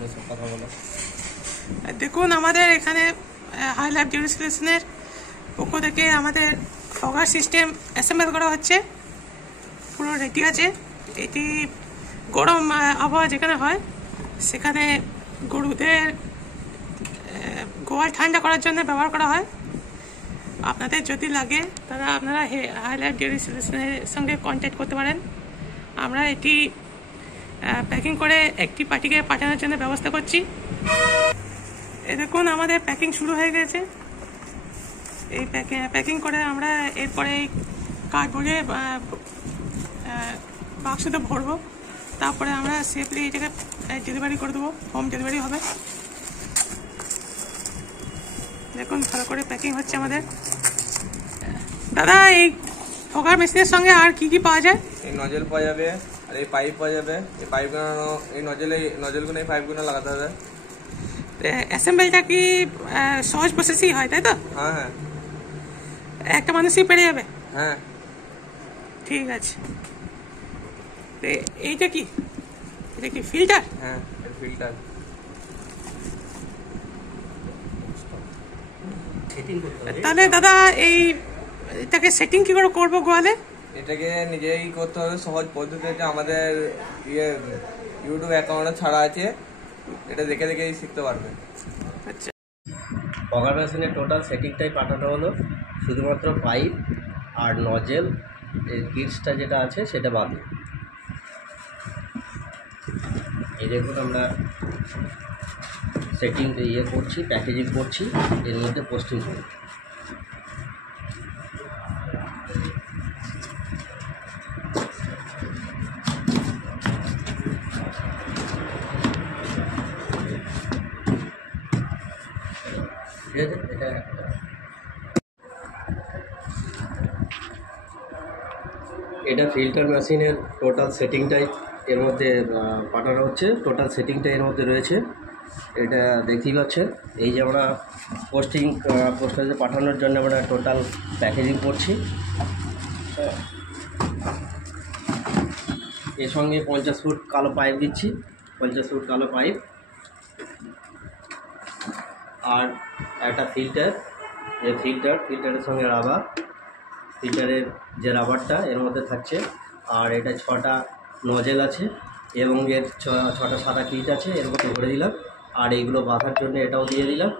ছিল সব কথা বলো। দেখুন আমাদের এখানে হাই লাইফ জুয়েলারি সলিউশনের পক্ষ থেকে আমাদের ফগার সিস্টেম অ্যাসেম্বল করা হচ্ছে, পুরো রেডি আছে। এটি গরম আবহাওয়া যেখানে হয় সেখানে গরুদের গোয়াল ঠান্ডা করার জন্য ব্যবহার করা হয়। আপনাদের যদি লাগে তারা আপনারা হাই লাইফ জুয়েলারি সলিউশনের সঙ্গে কন্ট্যাক্ট করতে পারেন। আমরা এটি প্যাকিং করে একটি পার্টিকে পাঠানোর জন্য ব্যবস্থা করছি। এ দেখুন আমাদের প্যাকিং শুরু হয়ে গেছে। এই প্যাকিং করে আমরা এরপরে কার্ডবোর্ডে বাক্সতে ভরবো, তারপরে আমরা সেফলি এই জায়গায় ডেলিভারি করে দেবো, হোম ডেলিভারি হবে। দেখুন ভালো করে প্যাকিং হচ্ছে আমাদের। দাদা এই ফগার মেশিনের সঙ্গে আর কি কি পাওয়া যায়? এই নজল পাওয়া যাবে, আর এই পাইপ পাওয়া যাবে। এই পাইপগুলো এই নজলগুলো এই পাইপগুলো লাগাতে হবে। অ্যাসেম্বলটা কি সহজ প্রসেসই হয় তাই তো? হ্যাঁ হ্যাঁ, একটা মানুষই পেরে যাবে? হ্যাঁ ঠিক আছে। এইটা কি, এটা কি ফিল্টার? হ্যাঁ ফিল্টার। তাহলে দাদা এটাকে সেটিং কি করে করবো গোয়ালে? এটাকে নিজেই করতে হবে সহজ পদ্ধতিতে। আমাদের ইউটিউব অ্যাকাউন্টে ছাড়া আছে, এটা দেখে দেখেই শিখতে পারবে। আচ্ছা, ফগার মেশিনের টোটাল সেটিংটাই পাঠানো হলো, শুধুমাত্র পাইপ আর নজেল এর কিটসটা যেটা আছে সেটা বাদে। এই দেখুন আমরা সেটিং করছি, প্যাকেজিং করছি, এর মধ্যে পোস্টিং করি। এটা ফিল্টার মেশিনের টোটাল সেটিংটাই এর মধ্যে পাঠানো হচ্ছে, টোটাল সেটিংটা এর মধ্যে রয়েছে। এটা দেখতেই পাচ্ছেন। এই যে আমরা পোস্টারে পাঠানোর জন্য আমরা টোটাল প্যাকেজিং করছি। এর সঙ্গে 50 ফুট কালো পাইপ দিচ্ছি, 50 ফুট কালো পাইপ, আর একটা ফিল্টার। এই ফিল্টারের সঙ্গে রাবার, ফিল্টারের যে রাবারটা এর মধ্যে থাকছে। আর এটা 6টা নজেল আছে এবং এর 6টা সাদা কিট আছে, এর মধ্যে ভরে দিলাম। আর এইগুলো বাঁধার জন্য এটাও দিয়ে দিলাম,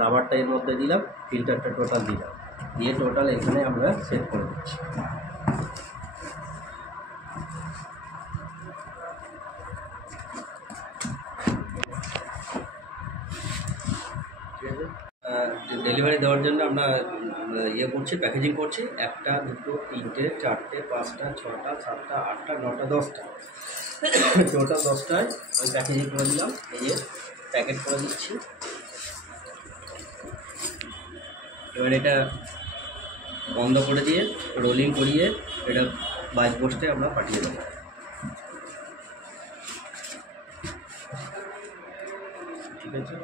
রাবারটা এর মধ্যে দিলাম, ফিল্টারটা টোটাল দিলাম, দিয়ে টোটাল এখানে আমরা সেট করে দিচ্ছি। ডেলিভারি দেওয়ার জন্য আমরা করছি, প্যাকেজিং করছি। 1টা 2টো 3টে 4টে 5টা 6টা 7টা 8টা 9টা 10টা, টোটাল 10টায় আমি প্যাকেজিং করে দিলাম। এই যে প্যাকেট করে দিচ্ছি। এবার এটা বন্ধ করে দিয়ে রোলিং করিয়ে এটা বাইক পোস্টে আমরা পাঠিয়ে দেবো। ঠিক আছে।